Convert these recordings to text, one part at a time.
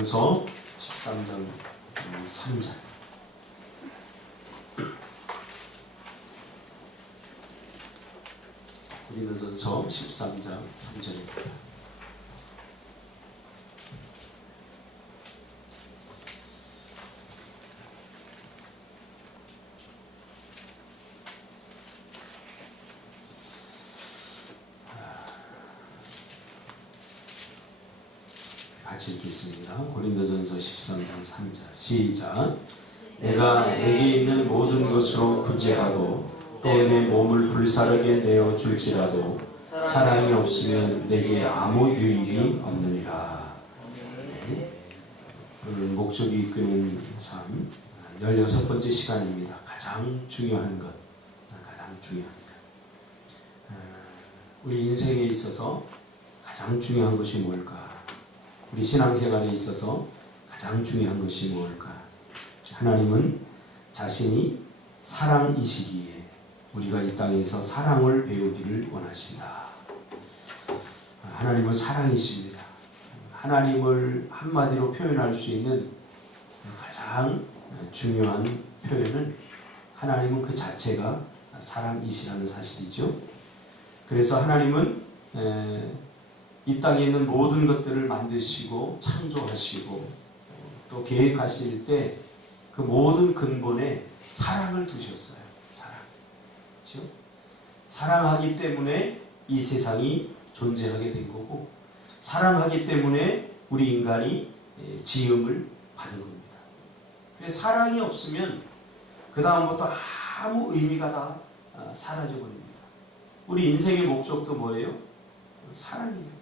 고린도전서 13장 3절. 고린도전서 13장 3절입니다. 같이 읽겠습니다. 고린도전서 13장 3절 시작. 내가 내게 있는 모든 것으로 구제하고 또 내 몸을 불사르게 내어줄지라도 사랑이 없으면 내게 아무 유익이 없느니라. 오늘 목적이 이끄는 삶 16번째 시간입니다. 가장 중요한 것, 가장 중요한 것. 우리 인생에 있어서 가장 중요한 것이 뭘까? 우리 신앙생활에 있어서 가장 중요한 것이 무엇일까? 하나님은 자신이 사랑이시기에 우리가 이 땅에서 사랑을 배우기를 원하신다. 하나님은 사랑이십니다. 하나님을 한마디로 표현할 수 있는 가장 중요한 표현은 하나님은 그 자체가 사랑이시라는 사실이죠. 그래서 하나님은 이 땅에 있는 모든 것들을 만드시고 창조하시고 또 계획하실 때 그 모든 근본에 사랑을 두셨어요. 사랑. 그렇죠? 사랑하기 때문에 이 세상이 존재하게 된 거고 사랑하기 때문에 우리 인간이 지음을 받은 겁니다. 그래서 사랑이 없으면 그 다음부터 아무 의미가 다 사라져 버립니다. 우리 인생의 목적도 뭐예요? 사랑이에요.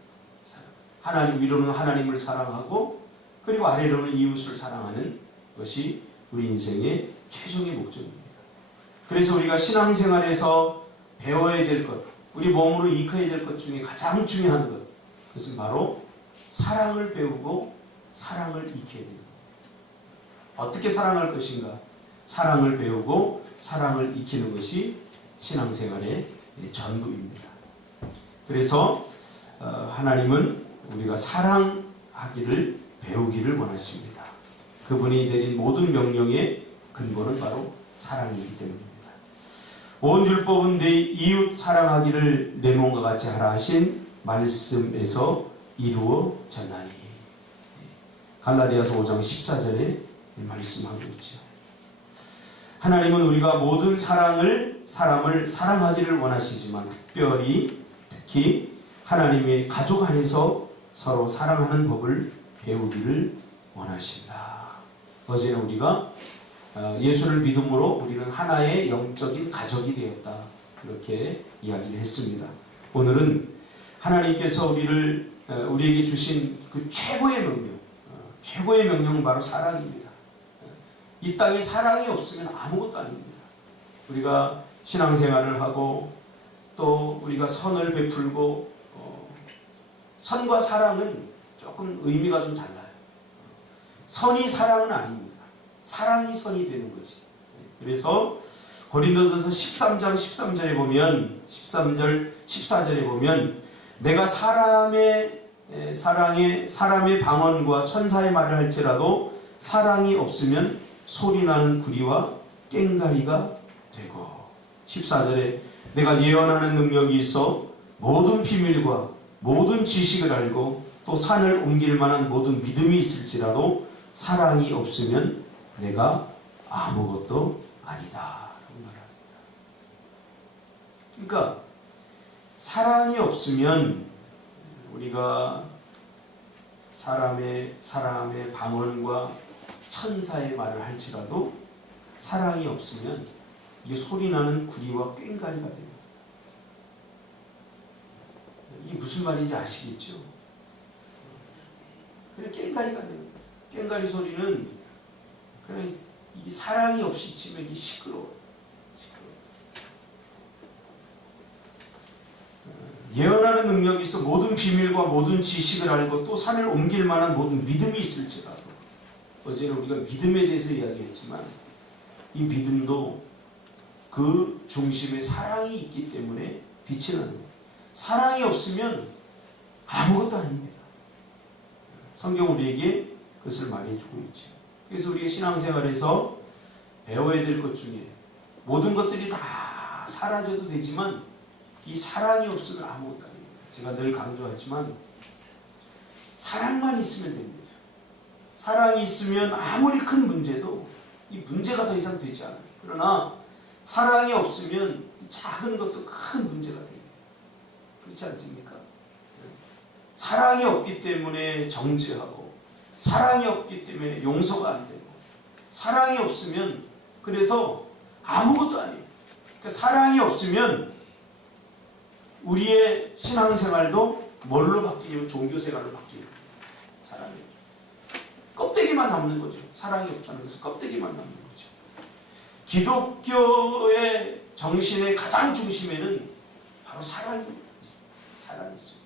하나님 위로는 하나님을 사랑하고 그리고 아래로는 이웃을 사랑하는 것이 우리 인생의 최종의 목적입니다. 그래서 우리가 신앙생활에서 배워야 될 것, 우리 몸으로 익혀야 될 것 중에 가장 중요한 것, 그것은 바로 사랑을 배우고 사랑을 익혀야 됩니다. 어떻게 사랑할 것인가? 사랑을 배우고 사랑을 익히는 것이 신앙생활의 전부입니다. 그래서 하나님은 우리가 사랑하기를 배우기를 원하십니다. 그분이 내린 모든 명령의 근본은 바로 사랑이기 때문입니다. 온 율법은 내 이웃 사랑하기를 내 몸과 같이 하라 하신 말씀에서 이루어졌나니. 갈라디아서 5장 14절에 말씀하고 있죠. 하나님은 우리가 모든 사람을 사랑하기를 원하시지만 특히 하나님의 가족 안에서 서로 사랑하는 법을 배우기를 원하신다. 어제는 우리가 예수를 믿음으로 우리는 하나의 영적인 가족이 되었다. 그렇게 이야기를 했습니다. 오늘은 하나님께서 우리에게 주신 그 최고의 명령은 바로 사랑입니다. 이 땅에 사랑이 없으면 아무것도 아닙니다. 우리가 신앙생활을 하고 또 우리가 선을 베풀고 선과 사랑은 조금 의미가 좀 달라요. 선이 사랑은 아닙니다. 사랑이 선이 되는 거지. 그래서 고린도전서 13장 13절에 보면 14절에 보면 내가 사람의 방언과 천사의 말을 할지라도 사랑이 없으면 소리나는 구리와 꽹가리가 되고 14절에 내가 예언하는 능력이 있어 모든 비밀과 모든 지식을 알고 또 산을 옮길 만한 모든 믿음이 있을지라도 사랑이 없으면 내가 아무것도 아니다. 그러니까 사랑이 없으면 우리가 사람의 방언과 천사의 말을 할지라도 사랑이 없으면 이게 소리나는 구리와 꽹가리가 됩니다. 이게 무슨 말인지 아시겠죠? 그래 꽹가리가 돼요. 꽹가리 소리는 그냥 이 사랑이 없이 치면 이게 시끄러워. 예언하는 능력이 있어 모든 비밀과 모든 지식을 알고 또 산을 옮길 만한 모든 믿음이 있을지라도 어제는 우리가 믿음에 대해서 이야기했지만 이 믿음도 그 중심에 사랑이 있기 때문에 빛이 나는 거예요. 사랑이 없으면 아무것도 아닙니다. 성경 우리에게 그것을 말해주고 있죠. 그래서 우리의 신앙생활에서 배워야 될 것 중에 모든 것들이 다 사라져도 되지만 이 사랑이 없으면 아무것도 아닙니다. 제가 늘 강조하지만 사랑만 있으면 됩니다. 사랑이 있으면 아무리 큰 문제도 이 문제가 더 이상 되지 않아요. 그러나 사랑이 없으면 작은 것도 큰 문제가 됩니다. 그렇지 않습니까? 사랑이 없기 때문에 정죄하고 사랑이 없기 때문에 용서가 안 되고 사랑이 없으면 그래서 아무것도 아니에요. 그러니까 사랑이 없으면 우리의 신앙생활도 뭘로 바뀌냐면 종교생활로 바뀌어요. 사랑이 껍데기만 남는 거죠. 사랑이 없다는 것은 껍데기만 남는 거죠. 기독교의 정신의 가장 중심에는 바로 사랑이 있어요.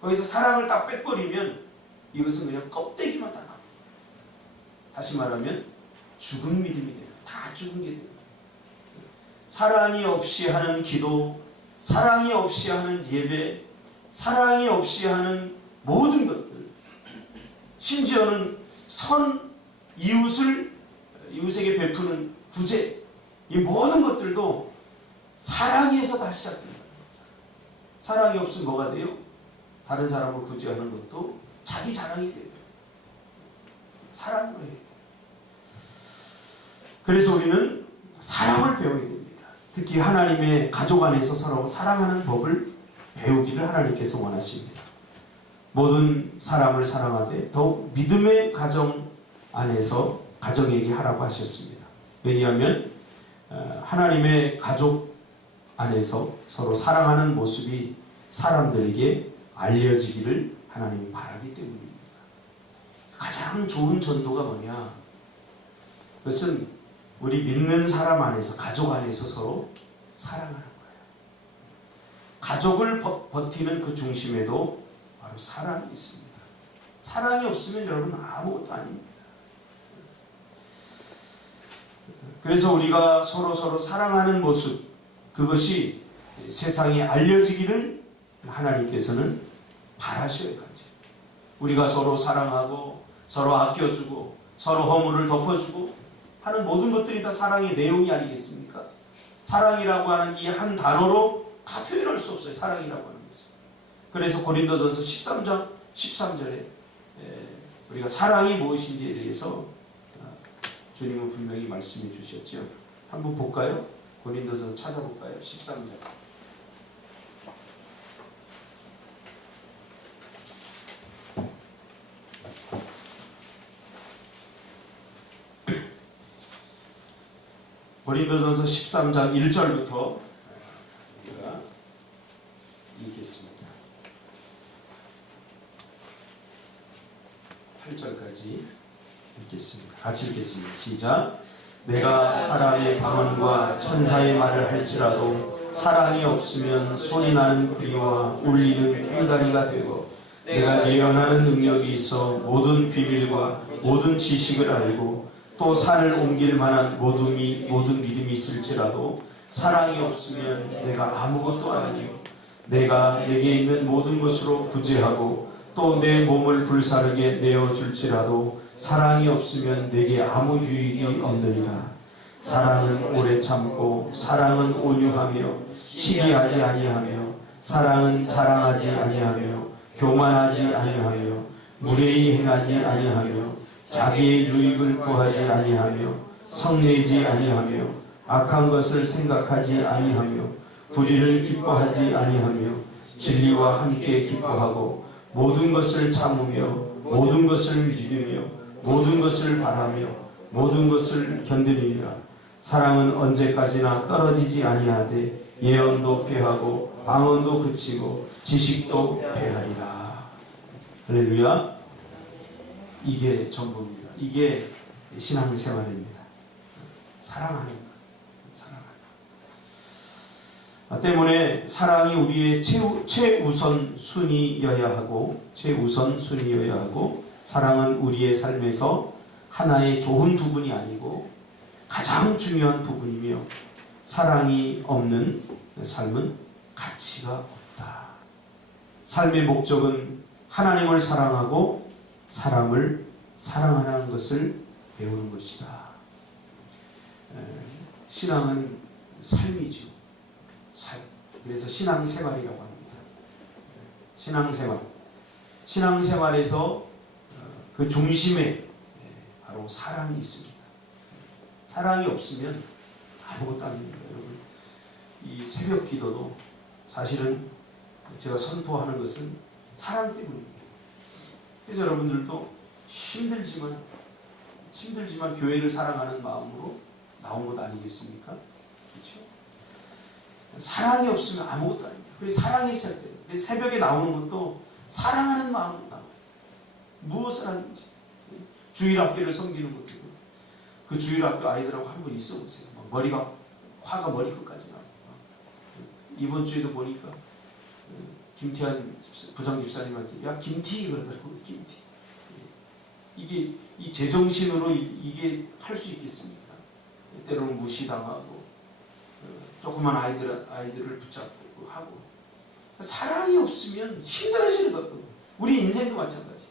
거기서 사랑을 딱 빼버리면 이것은 그냥 껍데기만 다 남아요. 다시 말하면 죽은 믿음이 돼요. 다 죽은 게 돼요. 사랑이 없이 하는 기도, 사랑이 없이 하는 예배, 사랑이 없이 하는 모든 것들, 심지어는 이웃에게 베푸는 구제, 이 모든 것들도 사랑에서 다 시작됩니다. 사랑이 없으면 뭐가 돼요? 다른 사람을 구제하는 것도 자기 자랑이 돼요. 사랑으로 해야 돼요. 그래서 우리는 사랑을 배워야 됩니다. 특히 하나님의 가족 안에서 서로 사랑하는 법을 배우기를 하나님께서 원하십니다. 모든 사람을 사랑하되 더욱 믿음의 가정 안에서 가정에게 하라고 하셨습니다. 왜냐하면 하나님의 가족 안에서 서로 사랑하는 모습이 사람들에게 알려지기를 하나님이 바라기 때문입니다. 가장 좋은 전도가 뭐냐? 그것은 우리 믿는 사람 안에서, 가족 안에서 서로 사랑하는 거예요. 가족을 버티는 그 중심에도 바로 사랑이 있습니다. 사랑이 없으면 여러분 아무것도 아닙니다. 그래서 우리가 서로 사랑하는 모습, 그것이 세상에 알려지기를 하나님께서는 바라셔야 하죠. 우리가 서로 사랑하고 서로 아껴주고 서로 허물을 덮어주고 하는 모든 것들이 다 사랑의 내용이 아니겠습니까? 사랑이라고 하는 이 한 단어로 다 표현할 수 없어요. 사랑이라고 하는 것은. 그래서 고린도전서 13장 13절에 우리가 사랑이 무엇인지에 대해서 주님은 분명히 말씀해 주셨죠. 한번 볼까요? 고린도전 찾아볼까요? 13절. 고린도전서 13장 1절부터 우리가 읽겠습니다. 8절까지 읽겠습니다. 같이 읽겠습니다. 시작. 내가 사람의 방언과 천사의 말을 할지라도 사랑이 없으면 소리나는 구리와 울리는 꽹가리가 되고 내가 예언하는 능력이 있어 모든 비밀과 모든 지식을 알고 또 산을 옮길 만한 모든 믿음이 있을지라도 사랑이 없으면 내가 아무것도 아니요 내가 내게 있는 모든 것으로 구제하고 또 내 몸을 불사르게 내어줄지라도 사랑이 없으면 내게 아무 유익이 없느니라. 사랑은 오래 참고 사랑은 온유하며 시기하지 아니하며 사랑은 자랑하지 아니하며 교만하지 아니하며 무례히 행하지 아니하며 자기의 유익을 구하지 아니하며 성내지 아니하며 악한 것을 생각하지 아니하며 불의를 기뻐하지 아니하며 진리와 함께 기뻐하고 모든 것을 참으며 모든 것을 믿으며 모든 것을 바라며 모든 것을 견디느니라. 사랑은 언제까지나 떨어지지 아니하되 예언도 패하고 방언도 그치고 지식도 패하리라. 할렐루야. 이게 전부입니다. 이게 신앙생활입니다. 사랑하는 것. 때문에 사랑이 우리의 최우선 순위여야 하고 사랑은 우리의 삶에서 하나의 좋은 부분이 아니고 가장 중요한 부분이며 사랑이 없는 삶은 가치가 없다. 삶의 목적은 하나님을 사랑하고 사람을 사랑하는 것을 배우는 것이다. 신앙은 삶이죠. 삶. 그래서 신앙생활이라고 합니다. 신앙생활. 신앙생활에서 그 중심에 바로 사랑이 있습니다. 사랑이 없으면 아무것도 아닙니다. 여러분, 이 새벽 기도도 사실은 제가 선포하는 것은 사랑 때문입니다. 그래서 여러분들도 힘들지만 교회를 사랑하는 마음으로 나온 것 아니겠습니까? 그렇죠? 사랑이 없으면 아무것도 아닙니다. 그래서 사랑이 있어야 돼요. 그래서 새벽에 나오는 것도 사랑하는 마음으로 나와요. 무엇을 하든지. 주일학교를 섬기는 것도 그 주일학교 아이들하고 한번 있어 보세요. 화가 머리끝까지 나요. 이번 주에도 보니까 김태한 부장집사님한테 야 김티 그러더라고요. 김티. 이게 이 제정신으로 이게 할 수 있겠습니까? 때로는 무시당하고 조그만 아이들을 붙잡고 하고 사랑이 없으면 힘들어지는 거거든요. 우리 인생도 마찬가지.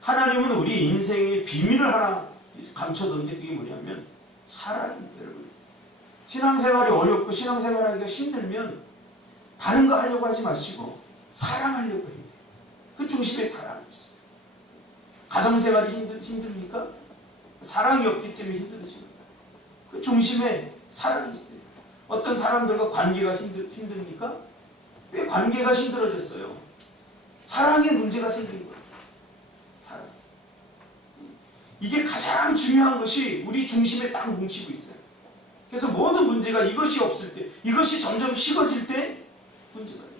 하나님은 우리 인생의 비밀을 하나 감춰뒀는데 그게 뭐냐면 사랑입니다. 여러분. 신앙생활이 어렵고 신앙생활하기가 힘들면 다른 거 하려고 하지 마시고 사랑하려고 해야 돼요. 그 중심에 사랑이 있어요. 가정생활이 힘듭니까? 사랑이 없기 때문에 힘들어지는 거예요. 그 중심에 사랑이 있어요. 어떤 사람들과 관계가 힘듭니까? 왜 관계가 힘들어졌어요? 사랑에 문제가 생긴 거예요. 사랑. 이게 가장 중요한 것이 우리 중심에 딱 뭉치고 있어요. 그래서 모든 문제가 이것이 없을 때, 이것이 점점 식어질 때 문제가 돼요.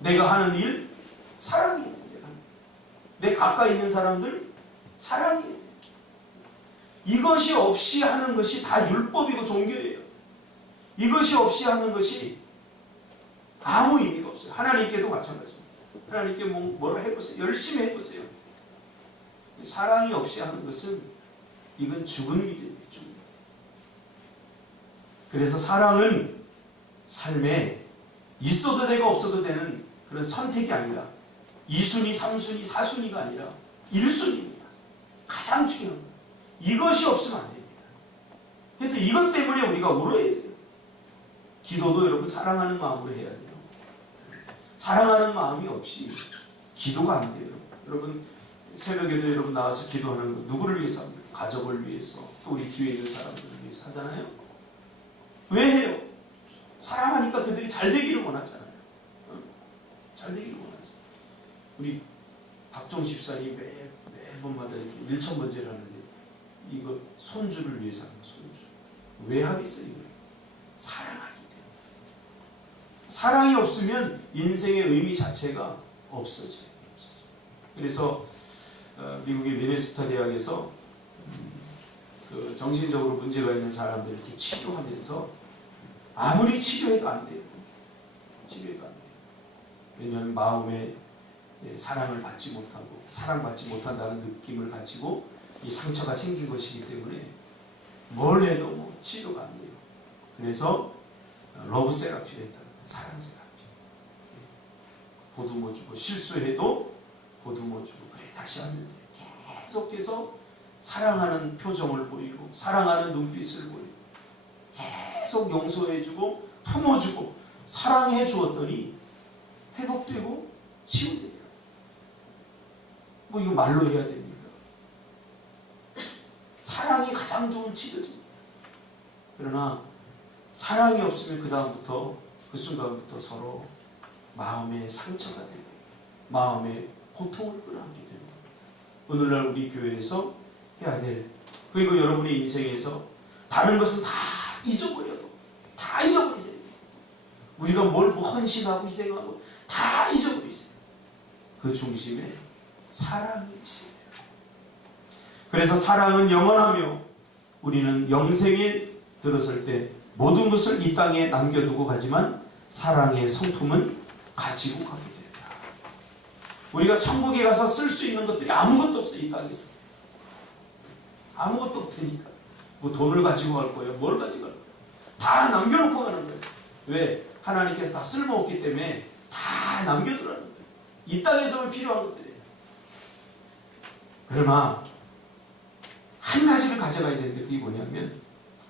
내가 하는 일, 사랑이에요. 내 가까이 있는 사람들, 사랑이에요. 이것이 없이 하는 것이 다 율법이고 종교예요. 이것이 없이 하는 것이 아무 의미가 없어요. 하나님께도 마찬가지입니다. 하나님께 뭐라 해보세요. 열심히 해보세요. 사랑이 없이 하는 것은 이건 죽은 믿음이에요. 죽은 믿음. 그래서 사랑은 삶에 있어도 되고 없어도 되는 그런 선택이 아니라 2순위, 3순위, 4순위가 아니라 1순위입니다. 가장 중요한 거예요. 이것이 없으면 안 됩니다. 그래서 이것 때문에 우리가 울어야 돼요. 기도도 여러분 사랑하는 마음으로 해야 돼요. 사랑하는 마음이 없이 기도가 안 돼요. 여러분 새벽에도 여러분 나와서 기도하는 거 누구를 위해서 합니까? 가족을 위해서, 또 우리 주위에 있는 사람들을 위해서 하잖아요. 왜 해요? 사랑하니까 그들이 잘 되기를 원하잖아요. 잘 되기를 원하죠. 우리 박종 집사님이 매번마다 1,000번째를 하는데 이거 손주를 위해서 하는 손주. 왜 하겠어요? 이걸? 사랑하기 때문에. 사랑이 없으면 인생의 의미 자체가 없어져요. 그래서 미국의 미네소타 대학에서 그 정신적으로 문제가 있는 사람들 이렇게 치료하면서 아무리 치료해도 안 돼요. 치료해도 안 돼요. 왜냐하면 마음에 사랑을 받지 못하고 사랑받지 못한다는 느낌을 가지고 이 상처가 생긴 것이기 때문에 뭘 해도 뭐 치료가 안 돼요. 그래서 러브 세라피를 했다는 거예요. 사랑 세라피. 보듬어주고 실수해도 보듬어주고 그래 다시 하면 돼요. 계속해서 사랑하는 표정을 보이고 사랑하는 눈빛을 보이고 계속 용서해주고 품어주고 사랑해 주었더니 회복되고 치유돼요. 뭐 이거 말로 해야 됩니까? 사랑이 가장 좋은 치료입니다. 그러나 사랑이 없으면 그 순간부터 서로 마음의 상처가 되고 마음의 고통을 끌어안게 됩니다. 오늘날 우리 교회에서 해야 될, 그리고 여러분의 인생에서 다른 것은 다 잊어버려도 다 잊어버리세요. 우리가 뭘 헌신하고 희생하고 다 잊어버리세요. 그 중심에 사랑이 있어요. 그래서 사랑은 영원하며 우리는 영생에 들어설 때 모든 것을 이 땅에 남겨두고 가지만 사랑의 성품은 가지고 가게 된다. 우리가 천국에 가서 쓸 수 있는 것들이 아무것도 없어요. 이 땅에서 아무것도 없으니까 뭐 돈을 가지고 갈 거예요. 뭘 가지고 갈 거예요. 다 남겨놓고 가는 거예요. 왜? 하나님께서 다 쓸모없기 때문에 다 남겨두라는 거예요. 이 땅에서만 필요한 것들이에요. 그러나 한 가지를 가져가야 되는데 그게 뭐냐면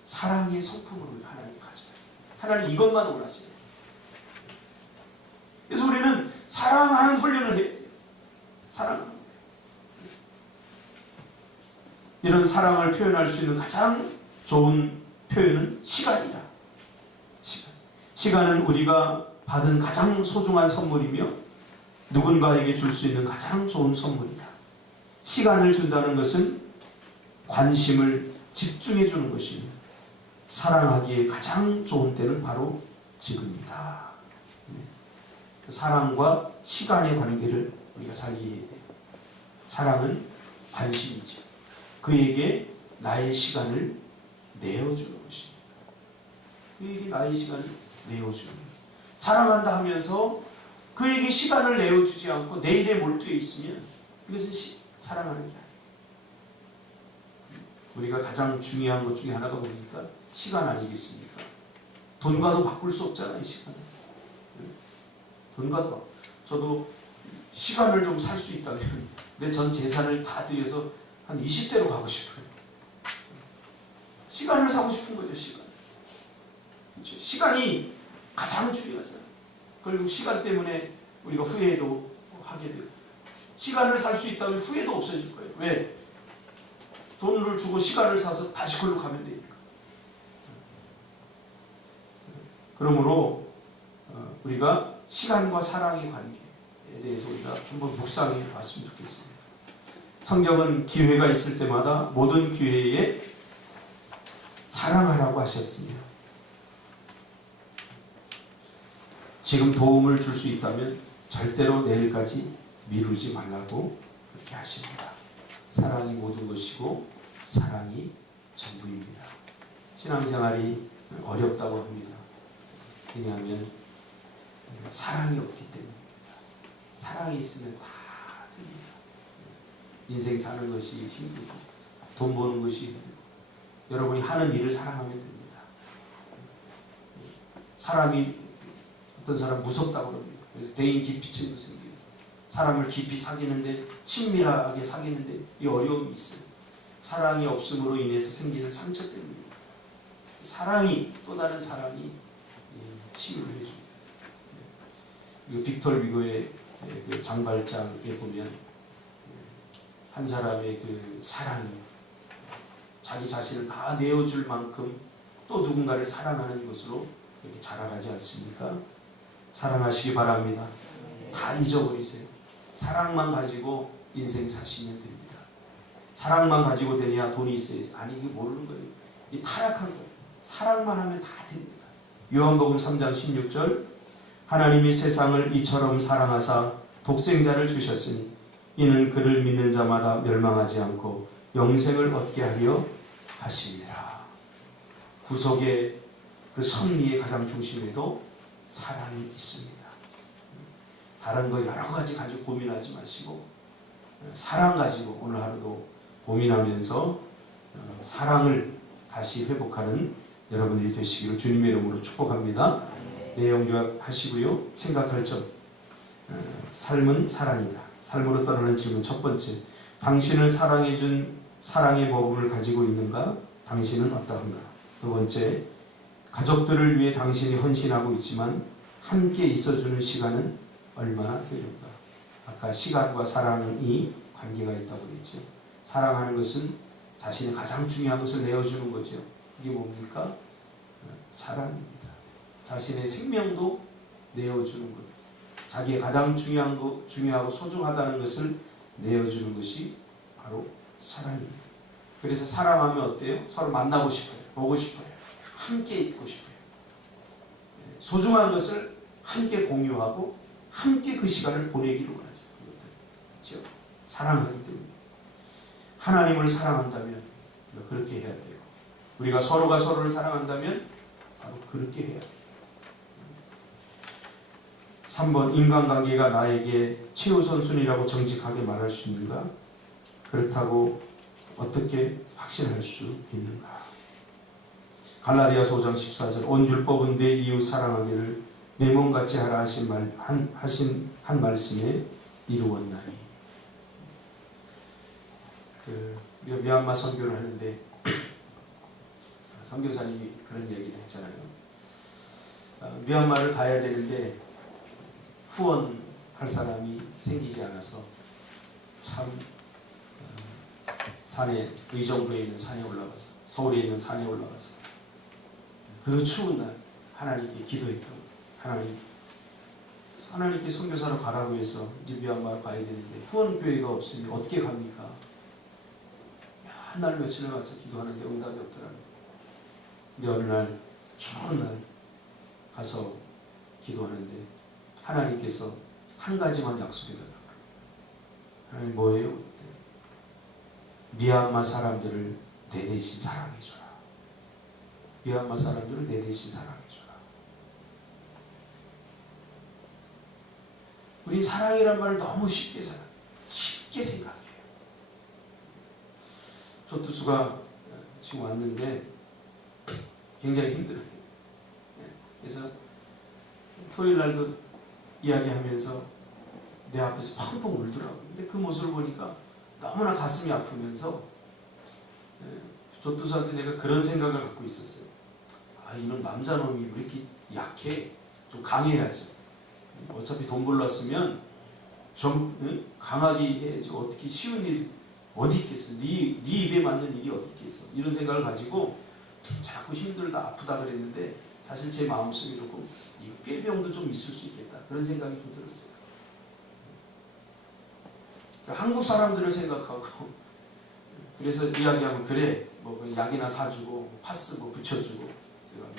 사랑의 성품으로 하나님께 가져가요. 하나님 이것만 원하시는 거예요. 그래서 우리는 사랑하는 훈련을 해야 돼요. 사랑하는 거예요. 이런 사랑을 표현할 수 있는 가장 좋은 표현은 시간이다. 시간은 우리가 받은 가장 소중한 선물이며 누군가에게 줄 수 있는 가장 좋은 선물이다. 시간을 준다는 것은 관심을 집중해 주는 것이며 사랑하기에 가장 좋은 때는 바로 지금이다. 사랑과 시간의 관계를 우리가 잘 이해해야 돼요. 사랑은 관심이죠. 그에게 나의 시간을 내어주는 것입니다. 그에게 나의 시간을 내어주는 거예요. 사랑한다 하면서 그에게 시간을 내어주지 않고 내일에 몰두해 있으면 이것은 사랑하는 게 아니에요. 우리가 가장 중요한 것 중에 하나가 뭡니까? 시간 아니겠습니까? 돈과도 바꿀 수 없잖아요. 시간을. 돈과도 바꿀. 저도 시간을 좀 살 수 있다면 내 전 재산을 다 들여서 한 20대로 가고 싶어요. 시간을 사고 싶은 거죠. 시간. 그렇죠? 시간이 가장 중요하잖아요. 그리고 시간 때문에 우리가 후회도 하게 되고 시간을 살 수 있다면 후회도 없어질 거예요. 왜? 돈을 주고 시간을 사서 다시 걸로 가면 되니까. 그러므로 우리가 시간과 사랑의 관계에 대해서 우리가 한번 묵상해 봤으면 좋겠습니다. 성경은 기회가 있을 때마다 모든 기회에 사랑하라고 하셨습니다. 지금 도움을 줄 수 있다면 절대로 내일까지 미루지 말라고 그렇게 하십니다. 사랑이 모든 것이고 사랑이 전부입니다. 신앙생활이 어렵다고 합니다. 왜냐하면 사랑이 없기 때문입니다. 사랑이 있으면 다 됩니다. 인생 사는 것이 힘들고 돈 버는 것이 힘들고 여러분이 하는 일을 사랑하면 됩니다. 사람이 어떤 사람 무섭다고 그럽니다. 그래서 대인 기피증도 생기고 사람을 깊이 사귀는데 친밀하게 사귀는데 이 어려움이 있어요. 사랑이 없음으로 인해서 생기는 상처 때문입니다. 사랑이 또 다른 사랑이 치유를 해줍니다. 빅터 위고의 그 장발장에 보면 한 사람의 그 사랑이 자기 자신을 다 내어줄 만큼 또 누군가를 사랑하는 것으로 이렇게 자라가지 않습니까? 사랑하시기 바랍니다. 다 잊어버리세요. 사랑만 가지고 인생 사시면 됩니다. 사랑만 가지고 되냐 돈이 있어야지. 아니 이게 모르는 거예요. 이 타락한 거예요. 사랑만 하면 다 됩니다. 요한복음 3장 16절 하나님이 세상을 이처럼 사랑하사 독생자를 주셨으니 이는 그를 믿는 자마다 멸망하지 않고 영생을 얻게 하려 하심이라. 구속의 그 섭리의 가장 중심에도 사랑이 있습니다. 다른 거 여러 가지 가지고 고민하지 마시고 사랑 가지고 오늘 하루도 고민하면서 사랑을 다시 회복하는 여러분들이 되시기를 주님의 이름으로 축복합니다. 내용 요약하시고요. 생각할 점. 삶은 사랑이다. 삶으로 떠나는 질문 첫 번째. 당신을 사랑해준 사랑의 법을 가지고 있는가? 당신은 어떠한가? 두 번째. 가족들을 위해 당신이 헌신하고 있지만 함께 있어주는 시간은 얼마나 되는가? 아까 시간과 사랑이 관계가 있다고 그랬죠. 사랑하는 것은 자신의 가장 중요한 것을 내어주는 거죠. 이게 뭡니까? 사랑입니다. 자신의 생명도 내어주는 것. 자기의 가장 중요하고 소중하다는 것을 내어주는 것이 바로 사랑입니다. 그래서 사랑하면 어때요? 서로 만나고 싶어요. 보고 싶어요. 함께 있고 싶어요. 소중한 것을 함께 공유하고 함께 그 시간을 보내기를 원하죠. 그렇죠? 사랑하기 때문에. 하나님을 사랑한다면 그렇게 해야 돼요. 우리가 서로가 서로를 사랑한다면 바로 그렇게 해야 돼요. 3번 인간관계가 나에게 최우선순위라고 정직하게 말할 수 있는가? 그렇다고 어떻게 확신할 수 있는가? 갈라디아서 5장 14절 온 율법은 내 이웃 사랑하기를 내 몸같이 하라 하신 한 말씀에 이루었나니. 우리가 미얀마 선교를 하는데 선교사님이 그런 얘기를 했잖아요. 미얀마를 가야 되는데 후원할 사람이 생기지 않아서 참 산에, 의정부에 있는 산에 올라가서, 서울에 있는 산에 올라가서 그 추운 날 하나님께 기도했던, 하나님께 선교사로 가라고 해서 이제 미얀마를 가야 되는데 후원교회가 없으면 어떻게 갑니까? 한 달 며칠을 가서 기도하는데 응답이 없더라고요. 근데 어느 날 추운 날 가서 기도하는데 하나님께서 한 가지만 약속해달라고. 하나님 뭐예요? 미얀마 사람들을 내 대신 사랑해줘라. 미얀마 사람들을 내 대신 사랑해줘라. 우리 사랑이란 말을 너무 쉽게 생각해요. 조투수가 지금 왔는데 굉장히 힘들어요. 그래서 토요일 날도 이야기하면서 내 앞에서 펑펑 울더라고요. 근데 그 모습을 보니까 너무나 가슴이 아프면서 조투수한테 내가 그런 생각을 갖고 있었어요. 아, 이놈 남자놈이 왜 이렇게 약해? 좀 강해야지. 어차피 돈 벌렀으면 좀 강하게 해야지. 어떻게 쉬운 일 어디 있겠어? 네 입에 맞는 일이 어디 있겠어? 이런 생각을 가지고 자꾸 힘들다 아프다 그랬는데 사실 제 마음속에 조금 꾀병도 좀 있을 수 있겠다 그런 생각이 좀 들었어요. 그러니까 한국 사람들을 생각하고 그래서 이야기하면 그래 뭐 약이나 사주고 파스 뭐 붙여주고 제가 뭐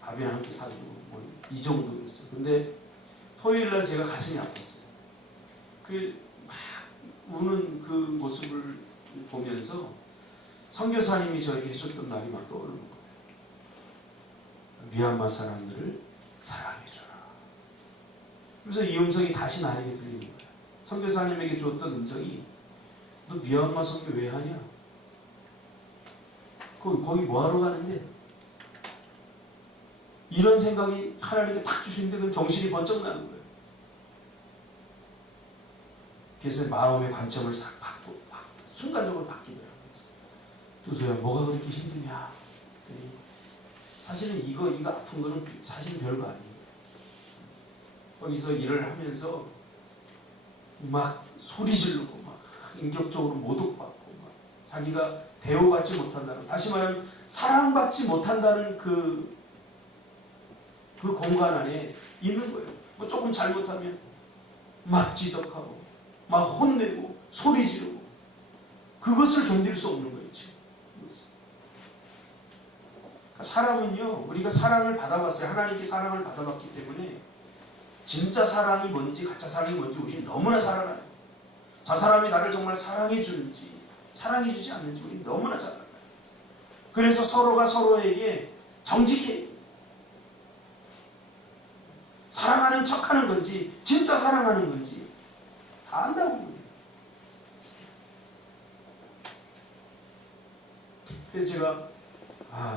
밥이나 한 끼 사주고 뭐 이 정도였어요. 근데 토요일 날 제가 가슴이 아팠어요. 막 우는 그 모습을 보면서 선교사님이 저에게 해줬던 말이 막 떠오르는 거예요. 미얀마 사람들을 사랑해줘라. 그래서 이 음성이 다시 나에게 들리는 거예요. 선교사님에게 주었던 음성이 너 미얀마 선교 왜 하냐? 거기 뭐하러 가는데? 이런 생각이 하나님께 탁 주시는데 그럼 정신이 번쩍 나는 거예요. 그래서 마음의 관점을 싹 순간적으로 바뀌더라고요. 도저야 뭐가 그렇게 힘드냐? 사실은 이거 아픈 거는 사실 별거 아니에요. 거기서 일을 하면서 막 소리 지르고 막 인격적으로 모독받고 막 자기가 대우받지 못한다는, 다시 말하면 사랑받지 못한다는 그 공간 안에 있는 거예요. 뭐 조금 잘못하면 막 지적하고 막 혼내고 소리 지르고 그것을 견딜 수 없는 거예요. 지금. 그러니까 사람은요, 우리가 사랑을 받아봤어요. 하나님께 사랑을 받아봤기 때문에 진짜 사랑이 뭔지 가짜 사랑이 뭔지 우리는 너무나 잘 알아요. 저 사람이 나를 정말 사랑해 주는지 사랑해 주지 않는지 우리는 너무나 잘 알아요. 그래서 서로가 서로에게 정직해. 사랑하는 척하는 건지 진짜 사랑하는 건지 다 안다고. 그래서 제가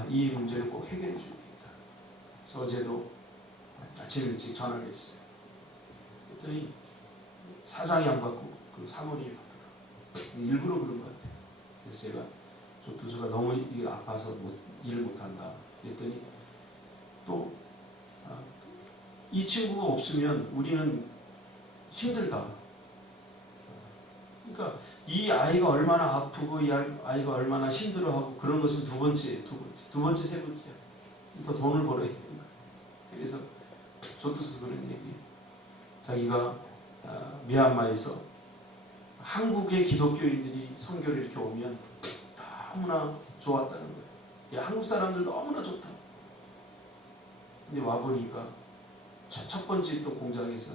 이 문제를 꼭 해결해 주겠다. 그래서 어제도 아침 일찍 전화를 했어요. 그랬더니 사장이 안 받고 그 사모님이 받더라고요. 일부러 그런 것 같아요. 그래서 제가 조투수가 너무 아파서 일을 못한다. 그랬더니 또 이 친구가 없으면 우리는 힘들다. 그러니까 이 아이가 얼마나 아프고 이 아이가 얼마나 힘들어하고 그런 것은 두 번째, 세 번째야. 더 돈을 벌어야 되는 거야. 그래서 조투수 그런 얘기. 자기가 미얀마에서 한국의 기독교인들이 선교를 이렇게 오면 너무나 좋았다는 거예요. 야, 한국 사람들 너무나 좋다. 근데 와보니까 첫 번째 또 공장에서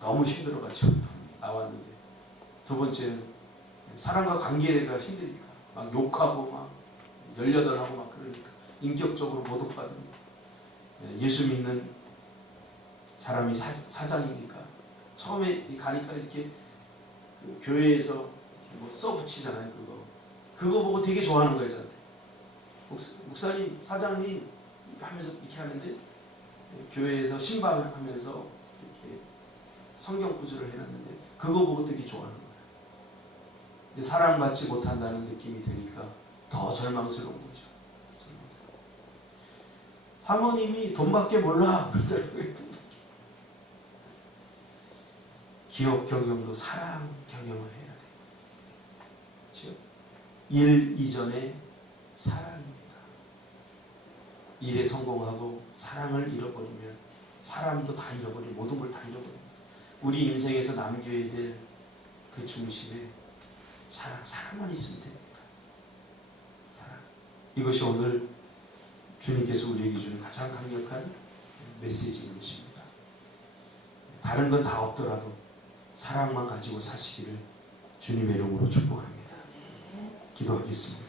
너무 힘들어가지고 나왔는데, 두 번째는 사람과 관계가 힘드니까 막 욕하고 막 열여덟하고 막 그러니까 인격적으로 모독받으니까 예수 믿는 사람이 사장이니까 처음에 가니까 이렇게 그 교회에서 이렇게 뭐 써붙이잖아요. 그거 보고 되게 좋아하는 거예요. 저한테 목사님 사장님 하면서 이렇게 하는데 교회에서 신방하면서 이렇게 성경 구절을 해놨는데 그거 보고 되게 좋아하는 거예요. 근데 사랑받지 못한다는 느낌이 드니까 더 절망스러운 거죠. 사모님이 돈밖에 몰라 그러더라고요. 기업 경영도 사랑 경영을 해야 돼요. 그렇죠? 일 이전에 사랑입니다. 일에 성공하고 사랑을 잃어버리면 사람도 다 잃어버리고 모든 걸 다 잃어버립니다. 우리 인생에서 남겨야 될 그 중심에 사랑만 있으면 됩니다. 사랑. 이것이 오늘 주님께서 우리에게 주는 가장 강력한 메시지인 것입니다. 다른 건 다 없더라도 사랑만 가지고 사시기를 주님의 이름으로 축복합니다. 기도하겠습니다.